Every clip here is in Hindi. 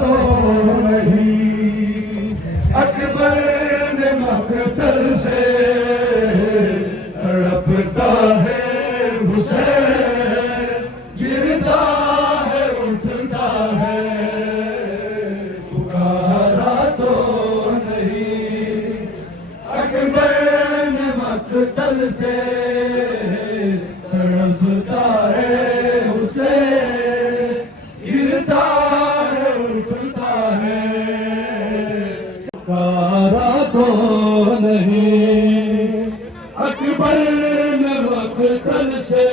तो नहीं, अकबर ने मकतल से तड़पता है हुसैन, गिरता है उठता है, पुकारा तो नहीं। अकबर ने मकतल से तड़पता है हुसैन, गिरता है उठता है, पुकारा तो नहीं। अकबर ने मकतल से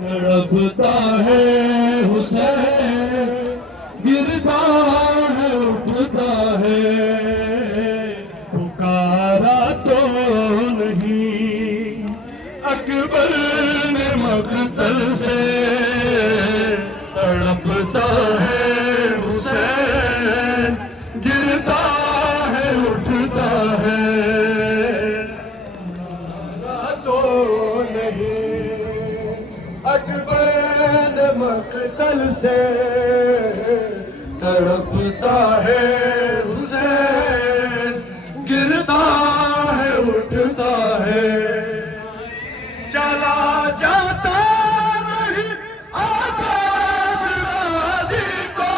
तड़पता है हुसैन, गिरता है उठता है, पुकारा तो नहीं। अकबर ने मकतल से तड़पता है हुसैन, गिरता है उठता है, तो नहीं। अकबर ने मकतल से तड़पता है हुसैन, गिरता है उठता है, चला जाता नहीं आबाद गाजी को,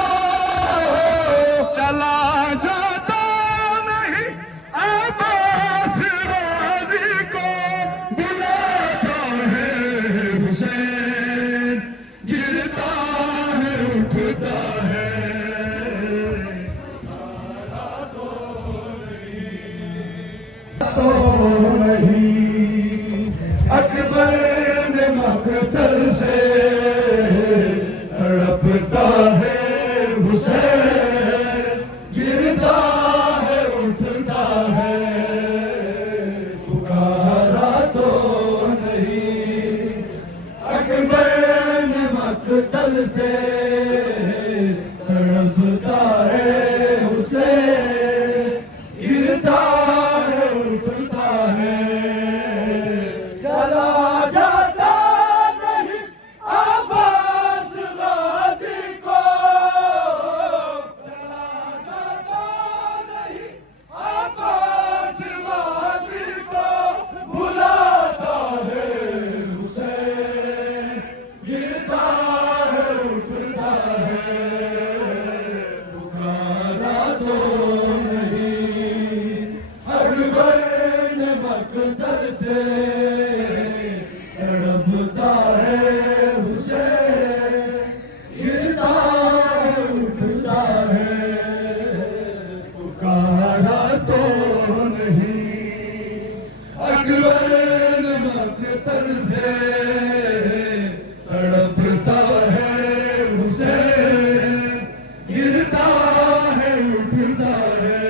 चला जाता नहीं आबाद गाजी को, बुलाता है हुसैन, गिरता है उठता है, तो नहीं। अकबर ने मकतल से तड़पता है हुसैन, गिरता है उठता है, पुकारा तो नहीं। अकबर ने मकतल से तड़पता है हुसैन, गिरता है उठता है, चला जाता नहीं अब्बास गाजी को, चला जाता नहीं अब्बास गाजी को, बुलाता है हुसैन, गिरता है उठता है, पुकारा तो नहीं। अकबर ने मकतल से तड़पता है हुसैन, गिरता है उठता है, पुकारा तो नहीं। अकबर ने मकतल से तड़पता है हुसैन, गिरता है उठता है,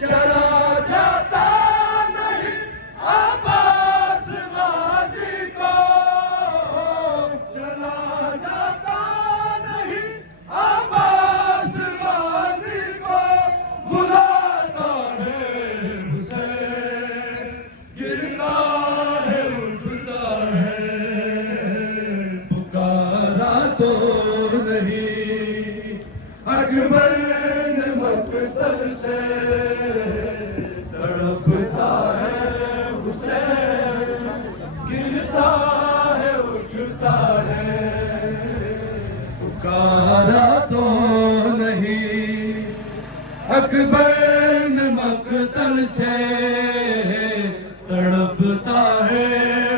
चला जाता नहीं अब्बास गाजी को, चला जाता नहीं अब्बास गाजी को, बुलाता है हुसैन, गिरता है उठता है, पुकारा तो नहीं। अकबर ने मकतल से तड़पता है हुसैन, गिरता है उठता है, पुकारा तो नहीं। अकबर ने मकतल से तड़पता है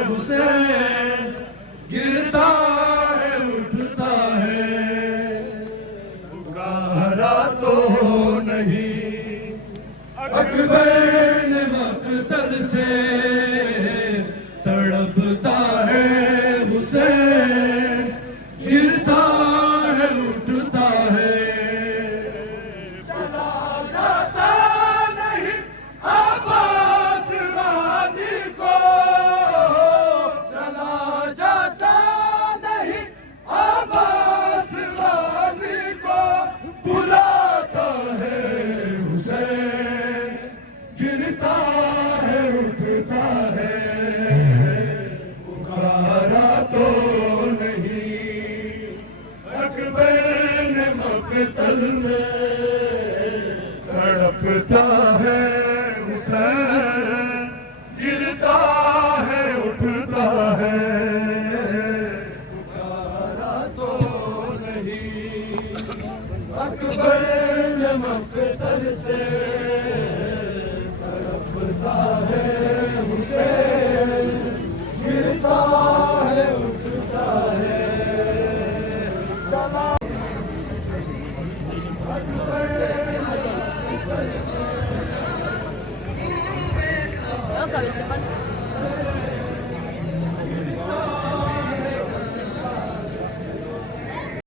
हुसैन, गिरता है उठता है, पुकारा तो नहीं। अकबर ने मकतल से तड़पता है हुसैन, गिरता है उठता है, चला जाता नहीं अब्बास गाजी को, चला जाता नहीं अब्बास गाजी को, बुलाता है हुसैन, मकतल से तड़पता है